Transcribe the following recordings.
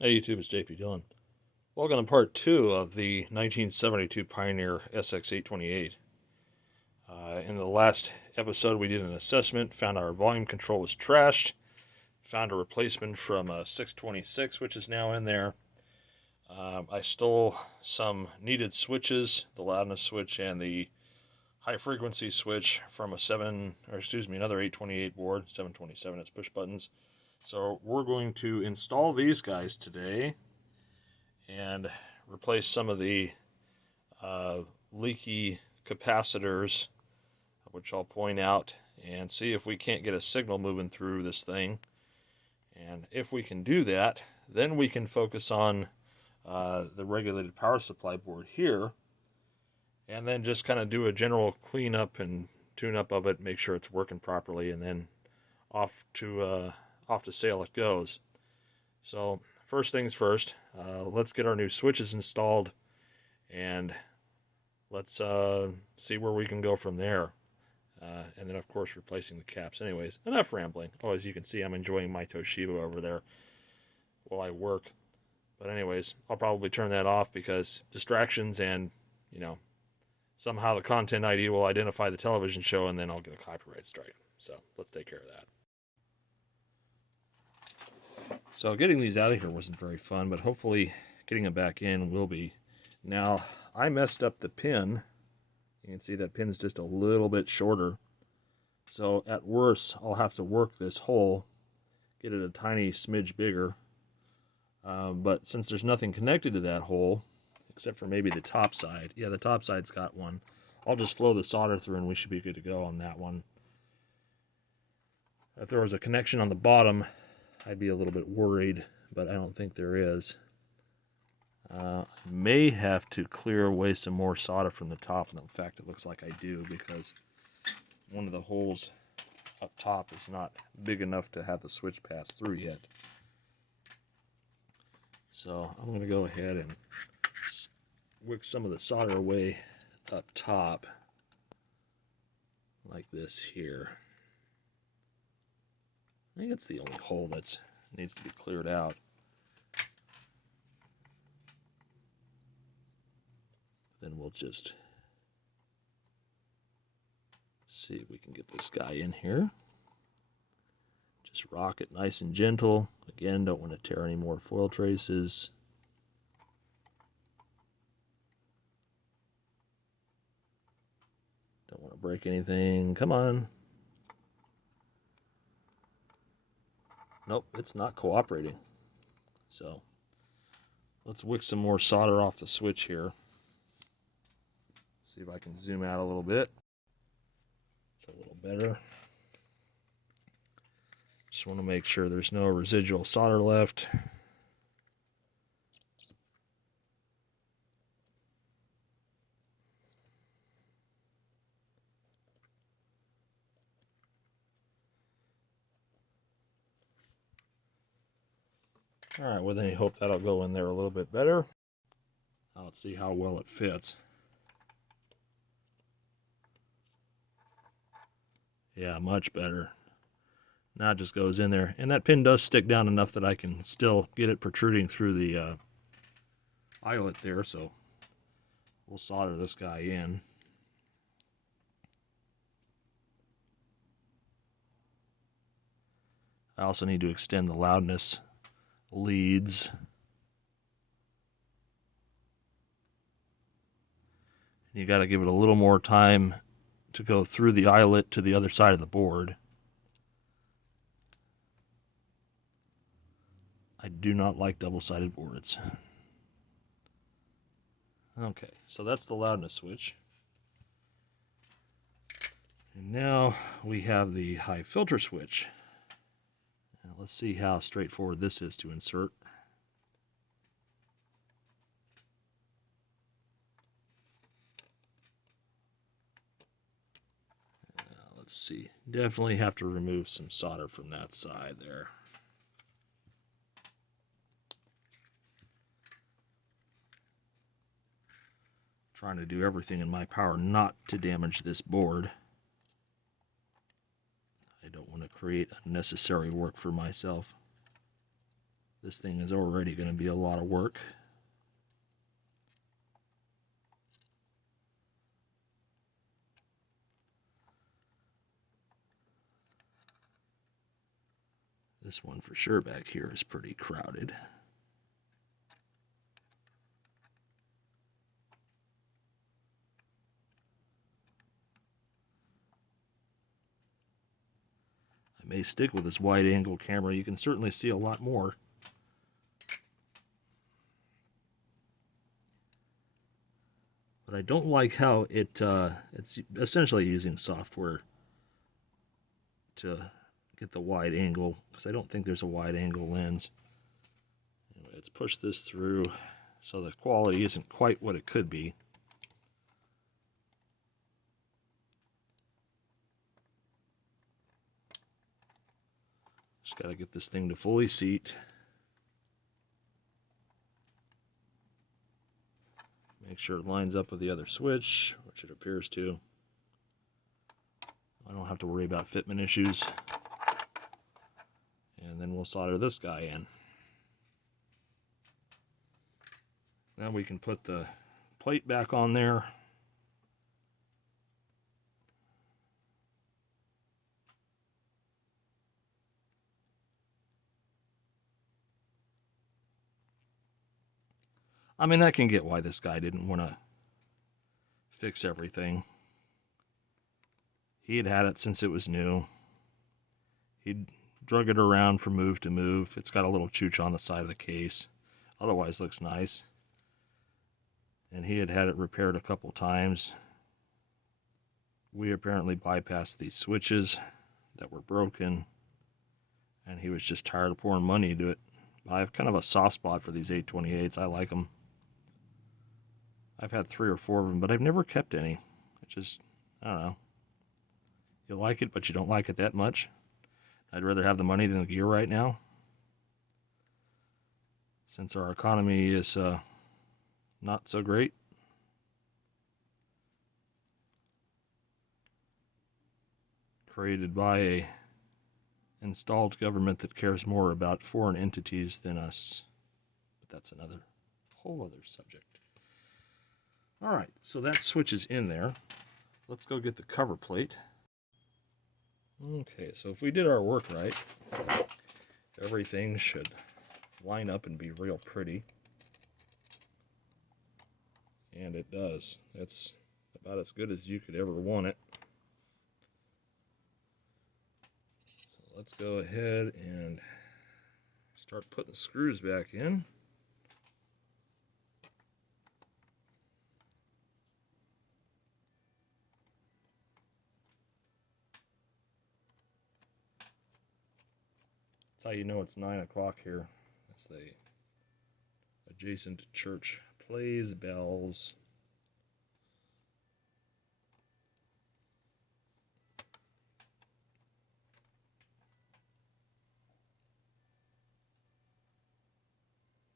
Hey YouTube, it's JP Dillon. Welcome to part 2 of the 1972 Pioneer sx-828. In the last episode we did an assessment, found our volume control was trashed, found a replacement from a 626 which is now in there. I stole some needed switches, the loudness switch and the high frequency switch from another 828 board, 727, it's push buttons. So we're going to install these guys today and replace some of the leaky capacitors, which I'll point out, and see if we can't get a signal moving through this thing. And if we can do that, then we can focus on the regulated power supply board here, and then just kind of do a general cleanup and tune-up of it, make sure it's working properly, and then off to sail it goes. So first things first, let's get our new switches installed, and let's see where we can go from there. And then, of course, replacing the caps. Anyways, enough rambling. Oh, as you can see, I'm enjoying my Toshiba over there while I work. But anyways, I'll probably turn that off because distractions and, somehow the content ID will identify the television show and then I'll get a copyright strike. So let's take care of that. So getting these out of here wasn't very fun, but hopefully getting them back in will be. Now, I messed up the pin. You can see that pin's just a little bit shorter. So at worst, I'll have to work this hole, get it a tiny smidge bigger. But since there's nothing connected to that hole, except for maybe the top side. Yeah, the top side's got one. I'll just flow the solder through and we should be good to go on that one. If there was a connection on the bottom, I'd be a little bit worried, but I don't think there is. I may have to clear away some more solder from the top, and in fact it looks like I do, because one of the holes up top is not big enough to have the switch pass through yet. So I'm going to go ahead and wick some of the solder away up top, like this here. I think it's the only hole that needs to be cleared out. Then we'll just see if we can get this guy in here. Just rock it nice and gentle. Again, don't want to tear any more foil traces. Don't want to break anything. Come on. Nope, it's not cooperating. So let's wick some more solder off the switch here. See if I can zoom out a little bit. It's a little better. Just want to make sure there's no residual solder left. Alright, with any hope that'll go in there a little bit better. Now let's see how well it fits. Yeah, much better. Now it just goes in there. And that pin does stick down enough that I can still get it protruding through the eyelet there, so we'll solder this guy in. I also need to extend the loudness leads. You got to give it a little more time to go through the eyelet to the other side of the board. I do not like double-sided boards. Okay, so that's the loudness switch. And now we have the high filter switch. Now let's see how straightforward this is to insert. Let's see. Definitely have to remove some solder from that side there. Trying to do everything in my power not to damage this board. I don't want to create unnecessary work for myself. This thing is already going to be a lot of work. This one for sure back here is pretty crowded. I may stick with this wide angle camera. You can certainly see a lot more. But I don't like how it's essentially using software to get the wide angle, because I don't think there's a wide angle lens. Anyway, let's push this through so the quality isn't quite what it could be. Just got to get this thing to fully seat. Make sure it lines up with the other switch, which it appears to. I don't have to worry about fitment issues. And then we'll solder this guy in. Now we can put the plate back on there. I mean, I can get why this guy didn't want to fix everything. He had it since it was new. He'd drug it around from move to move. It's got a little chooch on the side of the case. Otherwise looks nice. And he had it repaired a couple times. We apparently bypassed these switches that were broken. And he was just tired of pouring money into it. I have kind of a soft spot for these 828s. I like them. I've had 3 or 4 of them, but I've never kept any. It just, I don't know. You like it, but you don't like it that much. I'd rather have the money than the gear right now. Since our economy is not so great. Created by a installed government that cares more about foreign entities than us. But that's another whole other subject. All right, so that switch is in there. Let's go get the cover plate. Okay, so if we did our work right, everything should line up and be real pretty. And it does. It's about as good as you could ever want it. So let's go ahead and start putting the screws back in. That's how you know it's 9 o'clock here. As the adjacent church plays bells.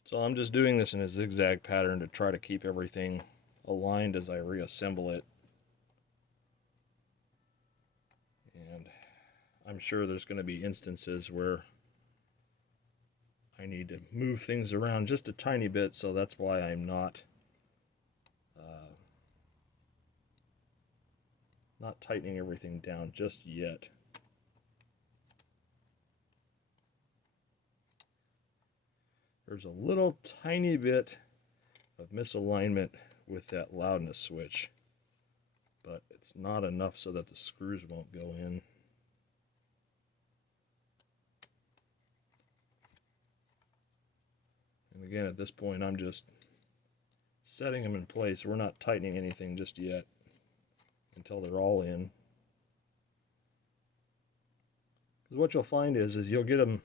So I'm just doing this in a zigzag pattern to try to keep everything aligned as I reassemble it. And I'm sure there's going to be instances where I need to move things around just a tiny bit, so that's why I'm not tightening everything down just yet. There's a little tiny bit of misalignment with that loudness switch, but it's not enough so that the screws won't go in. And again, at this point, I'm just setting them in place. We're not tightening anything just yet until they're all in. Because what you'll find is you'll get them,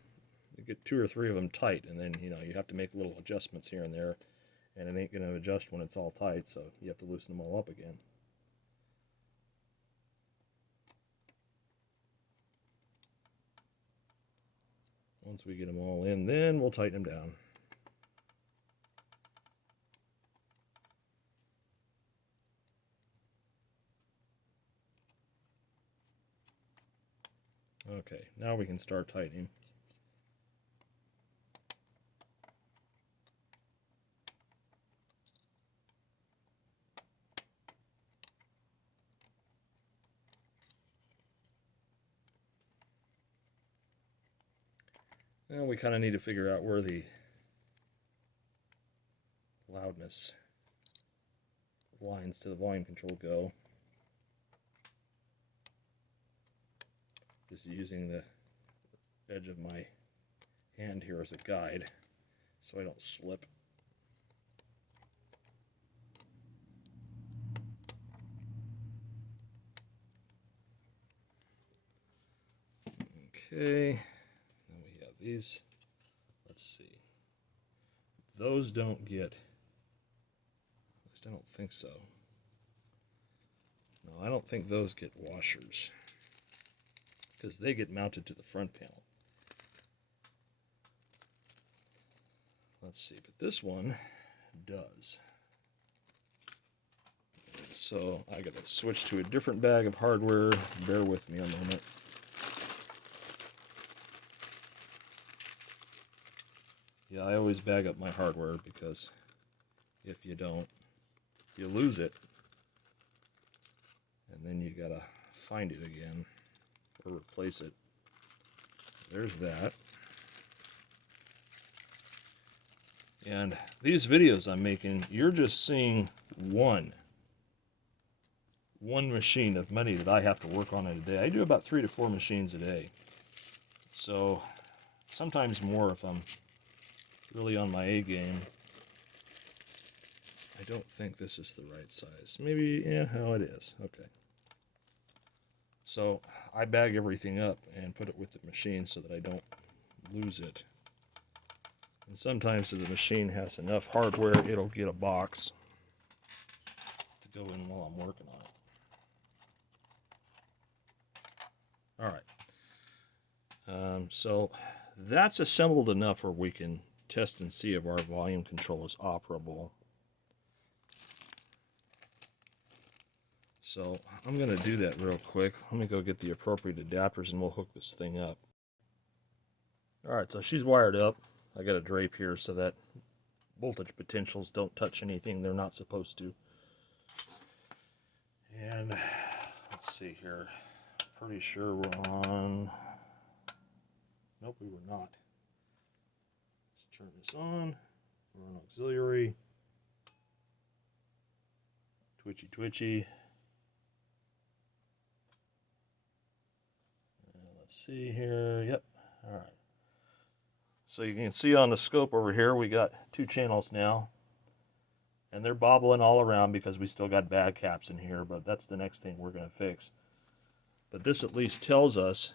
you get 2 or 3 of them tight, and then you have to make little adjustments here and there, and it ain't going to adjust when it's all tight, so you have to loosen them all up again. Once we get them all in, then we'll tighten them down. Okay, now we can start tightening. Well, we kind of need to figure out where the loudness lines to the volume control go. Just using the edge of my hand here as a guide so I don't slip. Okay, then we have these. Let's see. Those don't get, at least I don't think so. No, I don't think those get washers because they get mounted to the front panel. Let's see, but this one does. So I gotta switch to a different bag of hardware. Bear with me a moment. Yeah, I always bag up my hardware because if you don't, you lose it. And then you gotta find it again or replace it. There's that. And these videos I'm making, you're just seeing one machine of many that I have to work on in a day. I do about 3 to 4 machines a day. So sometimes more if I'm really on my A game. I don't think this is the right size. Maybe, yeah, oh, it is. Okay. So I bag everything up and put it with the machine so that I don't lose it. And sometimes if the machine has enough hardware, it'll get a box to go in while I'm working on it. All right. So that's assembled enough where we can test and see if our volume control is operable. So I'm going to do that real quick. Let me go get the appropriate adapters and we'll hook this thing up. All right, so she's wired up. I got a drape here so that voltage potentials don't touch anything they're not supposed to. And let's see here. Pretty sure we're on. Nope, we were not. Let's turn this on. We're on auxiliary. Twitchy, twitchy. Let's see here. Yep. All right. So you can see on the scope over here, we got 2 channels now. And they're bobbling all around because we still got bad caps in here, but that's the next thing we're going to fix. But this at least tells us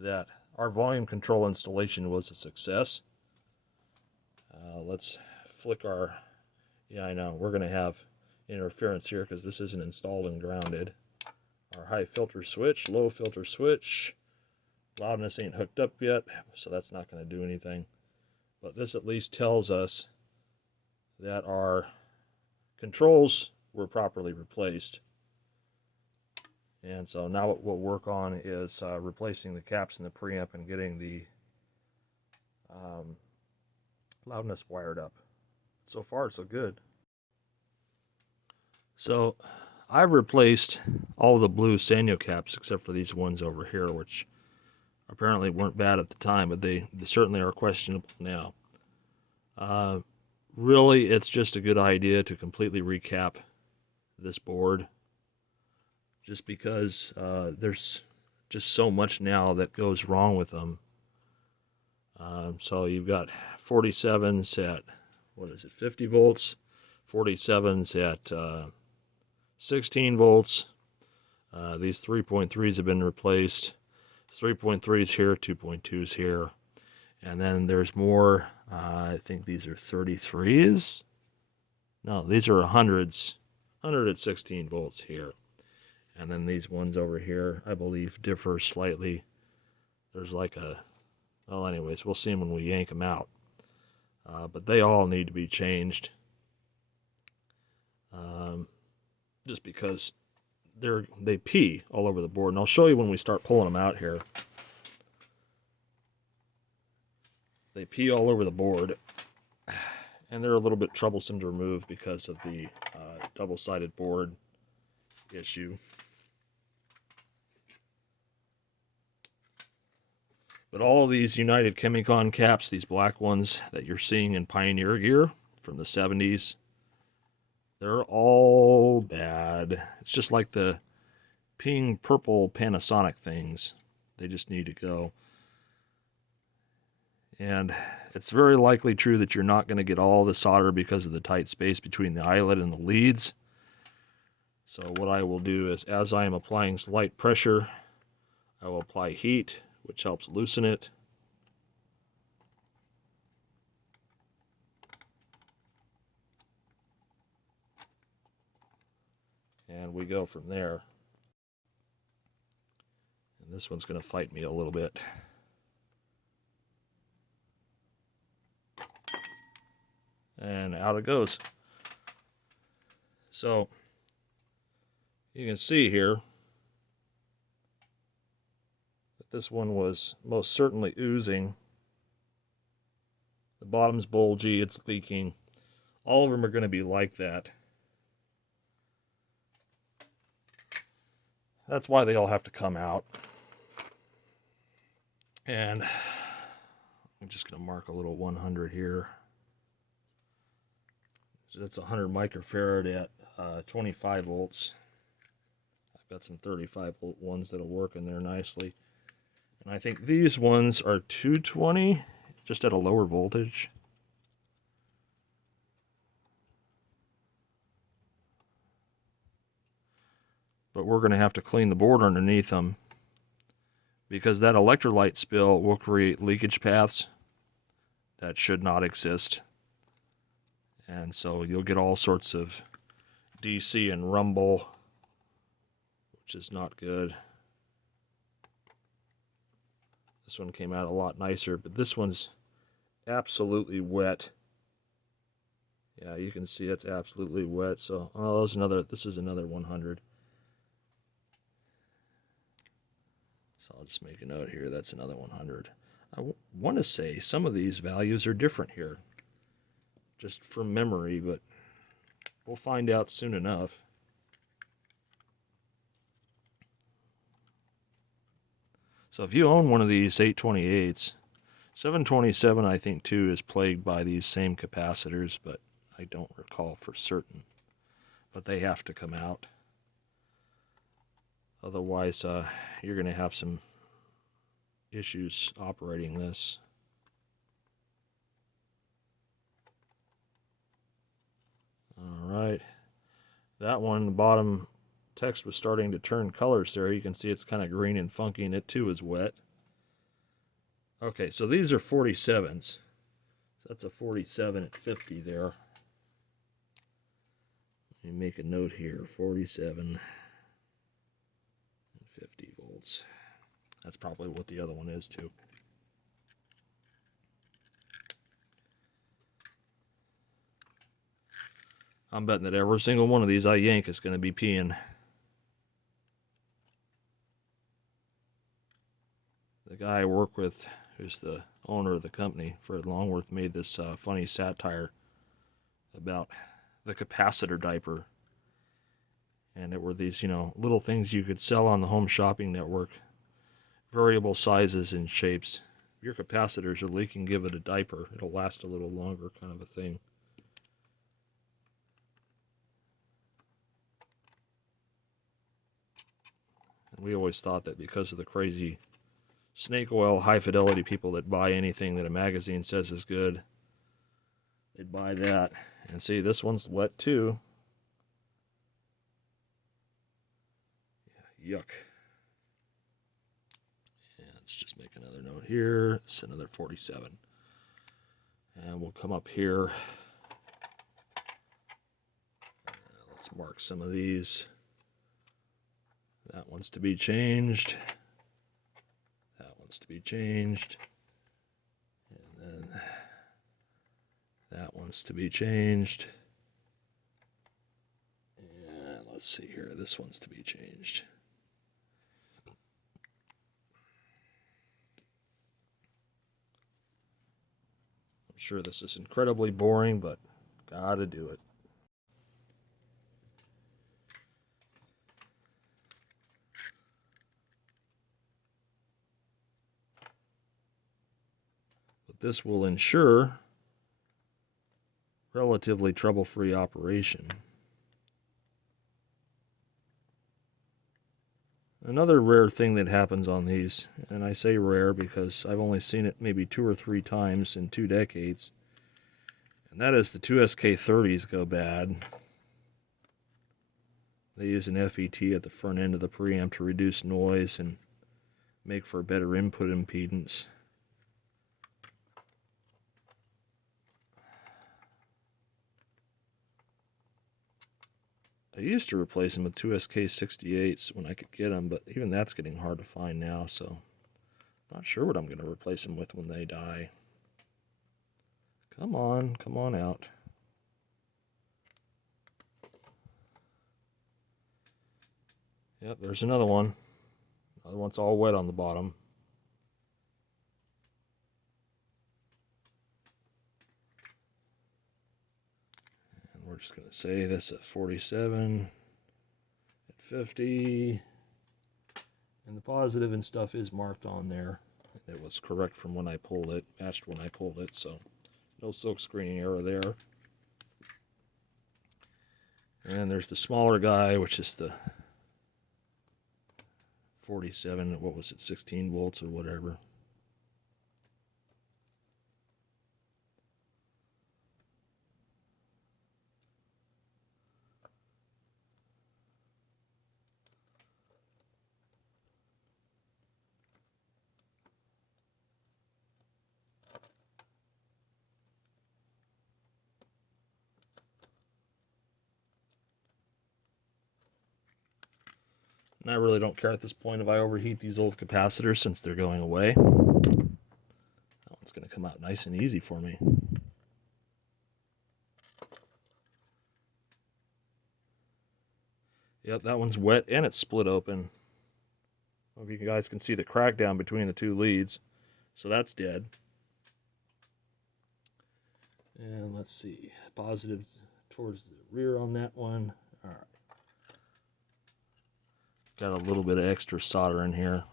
that our volume control installation was a success. Let's flick our, yeah, I know, we're going to have interference here because this isn't installed and grounded. Our high filter switch, low filter switch. Loudness ain't hooked up yet, so that's not going to do anything. But this at least tells us that our controls were properly replaced. And so now what we'll work on is replacing the caps in the preamp and getting the loudness wired up. So far, so good. So I've replaced all the blue Sanyo caps except for these ones over here, which apparently weren't bad at the time, but they certainly are questionable now. Really, it's just a good idea to completely recap this board, just because there's just so much now that goes wrong with them. So you've got 47s at, what is it, 50 volts, 47s at 16 volts. These 3.3s have been replaced. 3.3s here, 2.2s here. And then there's more, I think these are 33s. No, these are 100s, 100 at 16 volts here. And then these ones over here, I believe, differ slightly. There's like a, well, anyways, we'll see them when we yank them out. But they all need to be changed. Just because they pee all over the board. And I'll show you when we start pulling them out here. They pee all over the board. And they're a little bit troublesome to remove because of the double-sided board issue. But all of these United Chemicon caps, these black ones that you're seeing in Pioneer gear from the 70s, they're all bad. It's just like the pink purple Panasonic things. They just need to go. And it's very likely true that you're not going to get all the solder because of the tight space between the eyelet and the leads. So what I will do is, as I am applying slight pressure, I will apply heat, which helps loosen it. And we go from there. And this one's going to fight me a little bit. And out it goes. So you can see here that this one was most certainly oozing. The bottom's bulgy, it's leaking. All of them are going to be like that. That's why they all have to come out. And I'm just going to mark a little 100 here. So that's 100 microfarad at 25 volts. I've got some 35 volt ones that'll work in there nicely. And I think these ones are 220, just at a lower voltage. But we're going to have to clean the board underneath them, because that electrolyte spill will create leakage paths that should not exist. And so you'll get all sorts of DC and rumble, which is not good. This one came out a lot nicer, but this one's absolutely wet. Yeah, you can see it's absolutely wet. So, oh, this is another 100. So I'll just make a note here. That's another 100. I want to say some of these values are different here, just from memory, but we'll find out soon enough. So if you own one of these 828s, 727 I think too is plagued by these same capacitors, but I don't recall for certain. But they have to come out. Otherwise, you're going to have some issues operating this. All right. That one, the bottom text was starting to turn colors there. You can see it's kind of green and funky, and it too is wet. Okay, so these are 47s. So that's a 47 at 50 there. Let me make a note here, 47 and 50 volts. That's probably what the other one is too. I'm betting that every single one of these I yank is going to be peeing. The guy I work with, who's the owner of the company, Fred Longworth, made this funny satire about the capacitor diaper. And it were these, little things you could sell on the Home Shopping Network. Variable sizes and shapes. If your capacitors are leaking, give it a diaper. It'll last a little longer, kind of a thing. And we always thought that because of the crazy snake oil, high fidelity people that buy anything that a magazine says is good, they'd buy that. And see, this one's wet too. Yeah, yuck. And let's just make another note here. It's another 47. And we'll come up here. Let's mark some of these. That one's to be changed. That one's to be changed. And then that one's to be changed. And let's see here. This one's to be changed. I'm sure this is incredibly boring, but gotta do it. this will ensure relatively trouble-free operation. Another rare thing that happens on these, and I say rare because I've only seen it maybe 2 or 3 times in 2 decades, and that is the two SK30s go bad. They use an FET at the front end of the preamp to reduce noise and make for a better input impedance. I used to replace them with two SK-68s when I could get them, but even that's getting hard to find now, so I'm not sure what I'm going to replace them with when they die. Come on out. Yep, there's another one. Another one's all wet on the bottom. And we're just going to say this at 47, at 50, and the positive and stuff is marked on there. It was correct from when I pulled it, matched when I pulled it, so no silk screening error there. And there's the smaller guy, which is the 47, what was it, 16 volts or whatever. And I really don't care at this point if I overheat these old capacitors since they're going away. That one's going to come out nice and easy for me. Yep, that one's wet and it's split open. I don't know if you guys can see the crack down between the two leads. So that's dead. And let's see, positive towards the rear on that one. All right. Got a little bit of extra solder in here.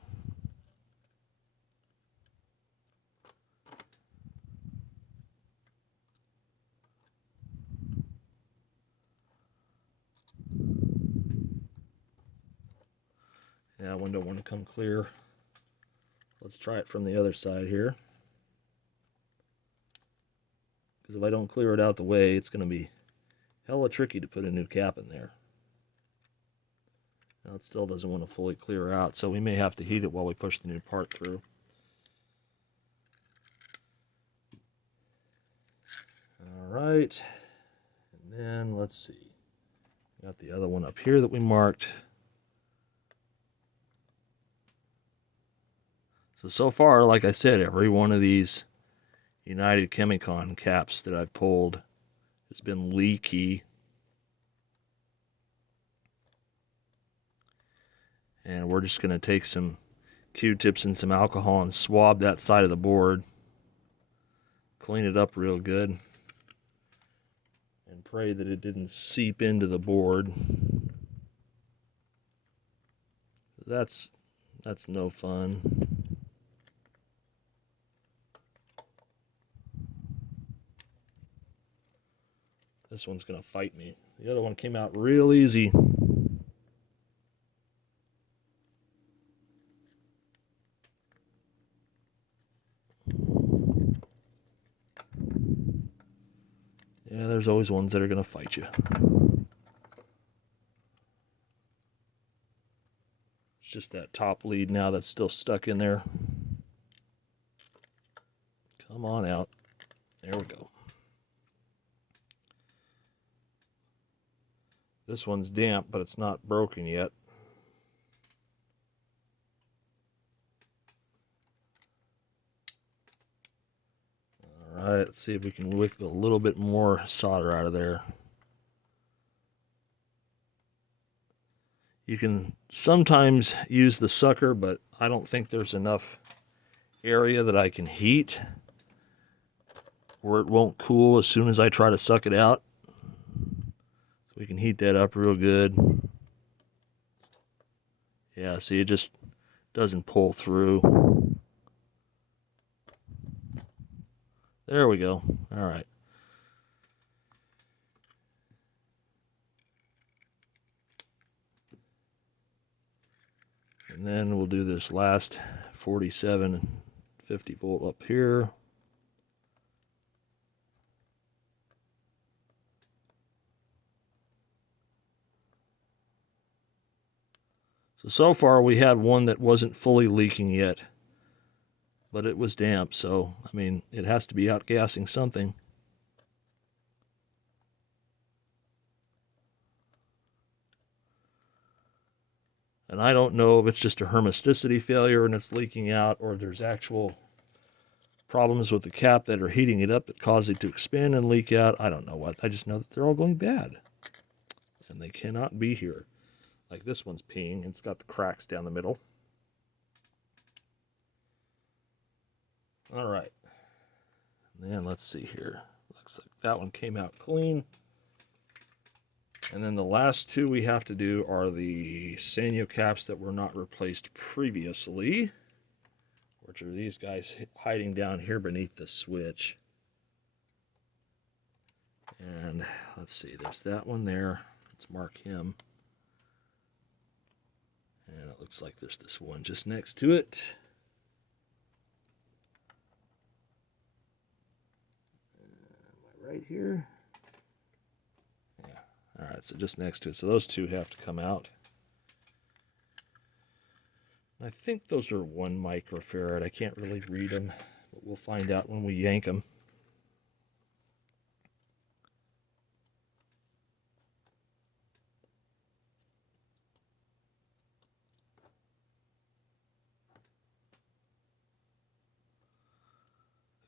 Yeah, one don't want to come clear. Let's try it from the other side here. Because if I don't clear it out the way, it's going to be hella tricky to put a new cap in there. Now it still doesn't want to fully clear out, so we may have to heat it while we push the new part through. Alright, and then let's see. Got the other one up here that we marked. So far, like I said, every one of these United Chemicon caps that I've pulled has been leaky. And we're just going to take some Q-tips and some alcohol and swab that side of the board. Clean it up real good. And pray that it didn't seep into the board. That's no fun. This one's going to fight me. The other one came out real easy. Yeah, there's always ones that are going to fight you. It's just that top lead now that's still stuck in there. Come on out. There we go. This one's damp, but it's not broken yet. Alright, let's see if we can wick a little bit more solder out of there. You can sometimes use the sucker, but I don't think there's enough area that I can heat where it won't cool as soon as I try to suck it out. So we can heat that up real good. Yeah, see, it just doesn't pull through. There we go. All right. And then we'll do this last 47 50 volt up here. So far we had one that wasn't fully leaking yet, but it was damp, so I mean it has to be outgassing something. And I don't know if it's just a hermeticity failure and it's leaking out, or there's actual problems with the cap that are heating it up that cause it to expand and leak out. I don't know what. I just know that they're all going bad. And they cannot be here. Like this one's peeing. It's got the cracks down the middle. All right. And then let's see here. Looks like that one came out clean. And then the last two we have to do are the Sanyo caps that were not replaced previously, which are these guys hiding down here beneath the switch. And let's see, there's that one there. Let's mark him. And it looks like there's this one just next to it. Right here. Yeah. All right, so just next to it. So those two have to come out. I think those are 1 microfarad. I can't really read them, but we'll find out when we yank them.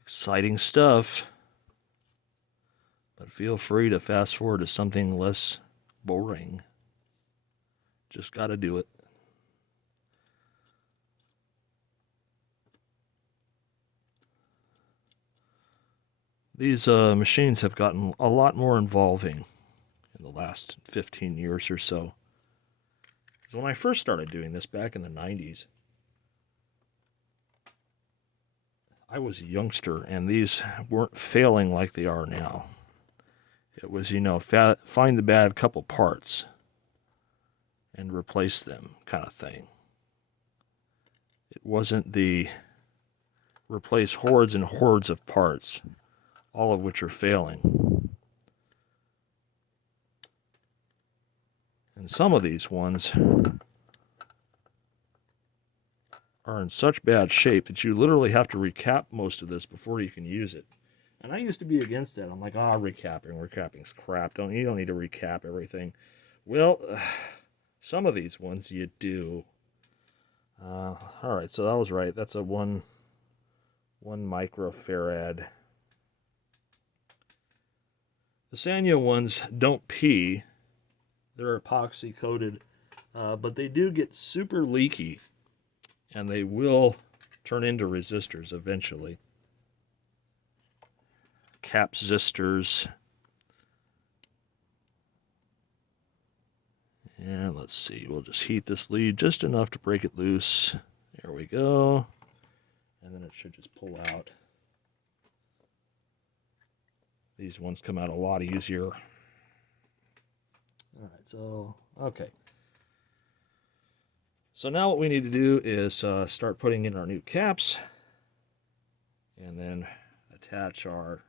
Exciting stuff. But feel free to fast forward to something less boring. Just got to do it. These machines have gotten a lot more involving in the last 15 years or so. So when I first started doing this back in the 90s, I was a youngster and these weren't failing like they are now. It was, find the bad couple parts and replace them kind of thing. It wasn't the replace hordes and hordes of parts, all of which are failing. And some of these ones are in such bad shape that you literally have to recap most of this before you can use it. And I used to be against that. I'm like, recapping's crap. You don't need to recap everything. Well, some of these ones you do. All right, so that was right. That's a 1 microfarad. The Sanyo ones don't pee. They're epoxy coated, but they do get super leaky, and they will turn into resistors eventually. Capacitors. And let's see, we'll just heat this lead just enough to break it loose. There we go. And then it should just pull out. These ones come out a lot easier. All right, so, okay. So now what we need to do is start putting in our new caps and then attach our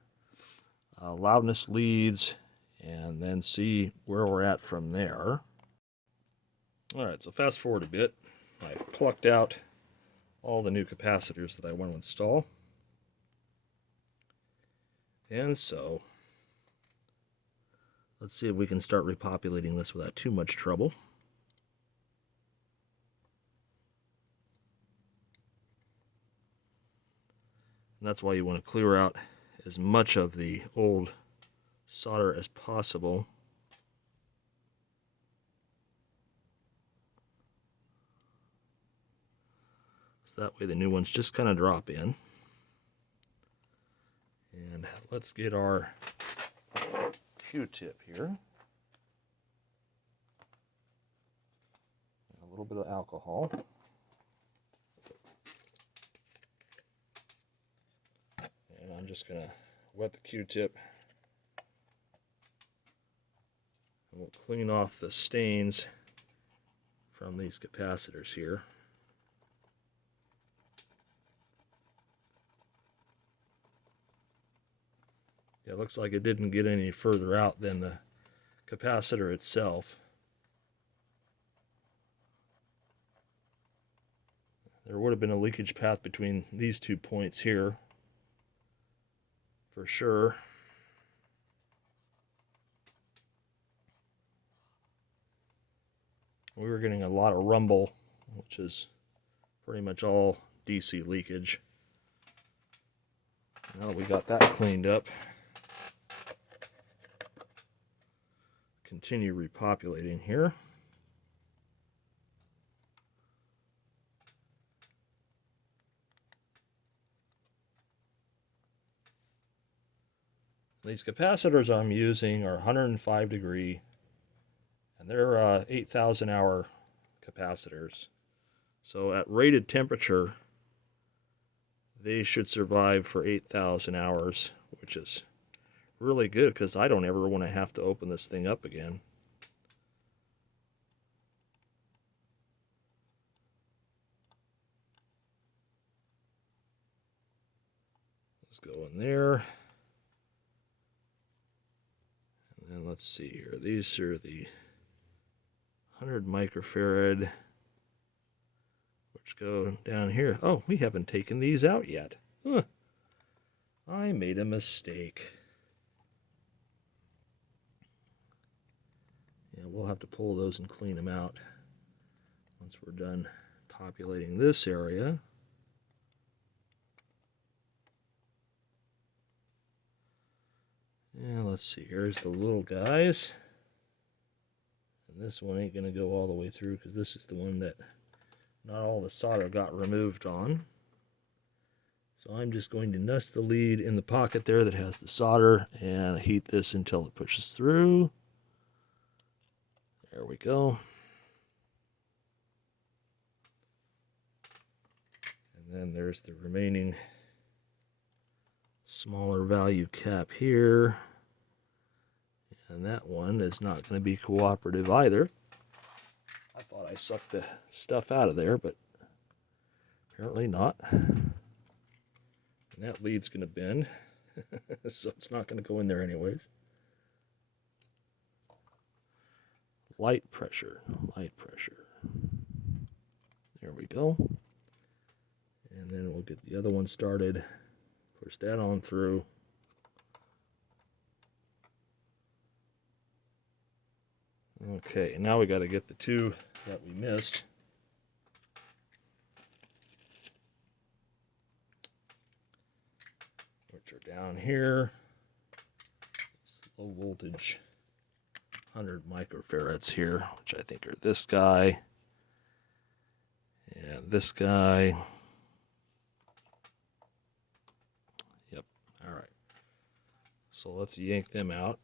loudness leads and then see where we're at from there. All right, so fast forward a bit. I've plucked out all the new capacitors that I want to install. And so, let's see if we can start repopulating this without too much trouble. And that's why you want to clear out as much of the old solder as possible. So that way the new ones just kind of drop in. And let's get our Q-tip here. A little bit of alcohol. I'm just going to wet the Q-tip. And we'll clean off the stains from these capacitors here. It looks like it didn't get any further out than the capacitor itself. There would have been a leakage path between these 2 points here, for sure. We were getting a lot of rumble, which is pretty much all DC leakage. Now that we got that cleaned up, continue repopulating here. These capacitors I'm using are 105 degree, and they're 8,000 hour capacitors. So at rated temperature, they should survive for 8,000 hours, which is really good because I don't ever want to have to open this thing up again. Let's go in there. And then let's see here. These are the 100 microfarad, which go down here. Oh, we haven't taken these out yet. Huh. I made a mistake. Yeah, we'll have to pull those and clean them out once we're done populating this area. And let's see, here's the little guys. And this one ain't going to go all the way through because this is the one that not all the solder got removed on. So I'm just going to nuss the lead in the pocket there that has the solder and heat this until it pushes through. There we go. And then there's the remaining smaller value cap here. And that one is not going to be cooperative either. I thought I sucked the stuff out of there, but apparently not. And that lead's going to bend, so it's not going to go in there anyways. Light pressure, light pressure. There we go. And then we'll get the other one started. Push that on through. Okay, now we got to get the two that we missed. Which are down here. It's low voltage 100 microfarads here, which I think are this guy and this guy. Yep, all right. So let's yank them out.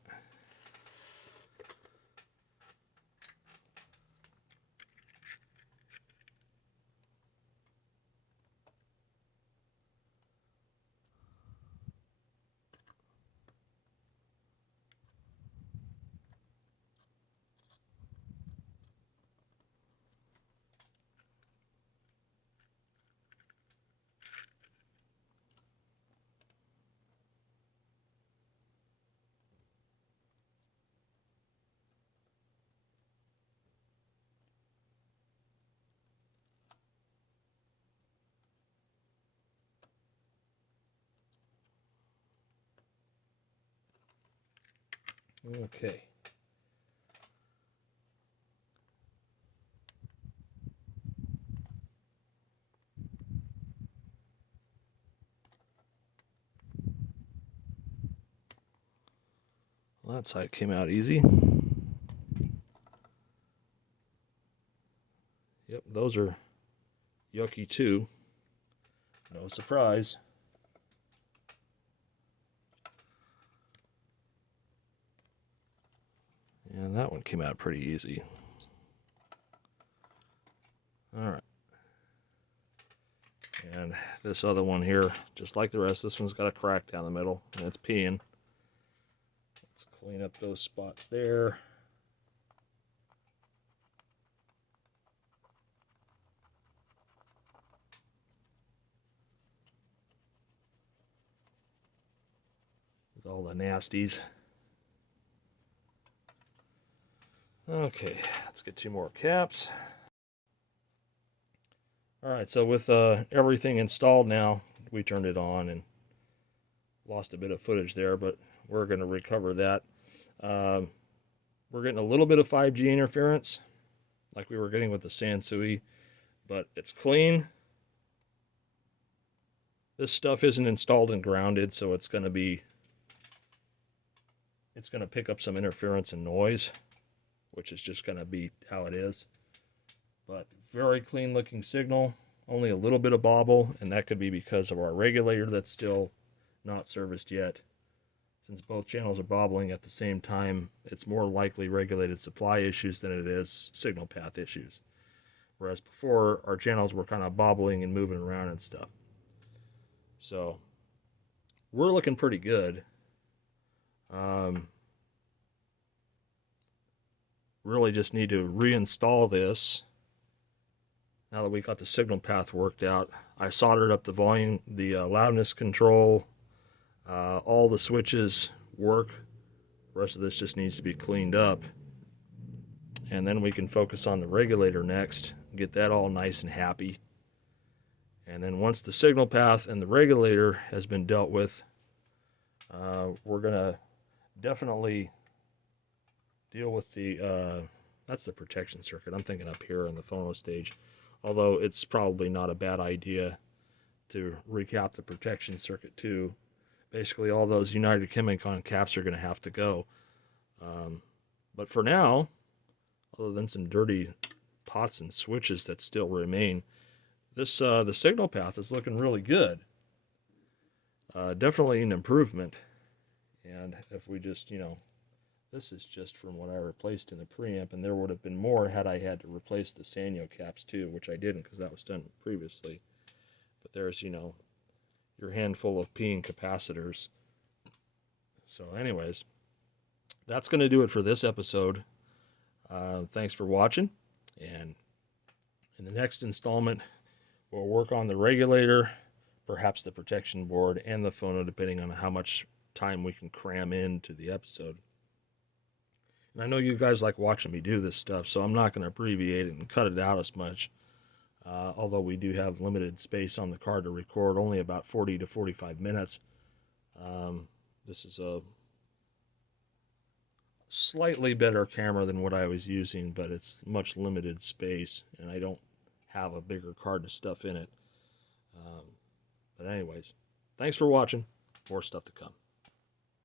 Okay. Well, that side came out easy. Yep, those are yucky too. No surprise. And that one came out pretty easy. All right. And this other one here, just like the rest. This one's got a crack down the middle, and it's peeing. Let's clean up those spots there. With all the nasties. Okay, let's get 2 more caps. Alright, so with everything installed now, we turned it on and lost a bit of footage there, but we're going to recover that. We're getting a little bit of 5G interference, like we were getting with the Sansui, but it's clean. This stuff isn't installed and grounded, so it's going to pick up some interference and noise, which is just going to be how it is. But very clean looking signal, only a little bit of bobble, and that could be because of our regulator that's still not serviced yet. Since both channels are bobbling at the same time, it's more likely regulated supply issues than it is signal path issues. Whereas before, our channels were kind of bobbling and moving around and stuff. So we're looking pretty good. Really just need to reinstall this. Now that we got the signal path worked out, I soldered up the volume, the loudness control. All the switches work. The rest of this just needs to be cleaned up. And then we can focus on the regulator next, get that all nice and happy. And then once the signal path and the regulator has been dealt with, we're going to definitely deal with the, that's the protection circuit. I'm thinking up here on the phono stage. Although it's probably not a bad idea to recap the protection circuit too. Basically all those United Chemicon caps are going to have to go. But for now, other than some dirty pots and switches that still remain, this the signal path is looking really good. Definitely an improvement. And if we just, this is just from what I replaced in the preamp, and there would have been more had I had to replace the Sanyo caps too, which I didn't because that was done previously. But there's, your handful of peeing capacitors. So anyways, that's going to do it for this episode. Thanks for watching, and in the next installment, we'll work on the regulator, perhaps the protection board, and the phono, depending on how much time we can cram into the episode. And I know you guys like watching me do this stuff, so I'm not going to abbreviate it and cut it out as much. Although we do have limited space on the card to record, only about 40 to 45 minutes. This is a slightly better camera than what I was using, but it's much limited space, and I don't have a bigger card to stuff in it. But anyways, thanks for watching. More stuff to come.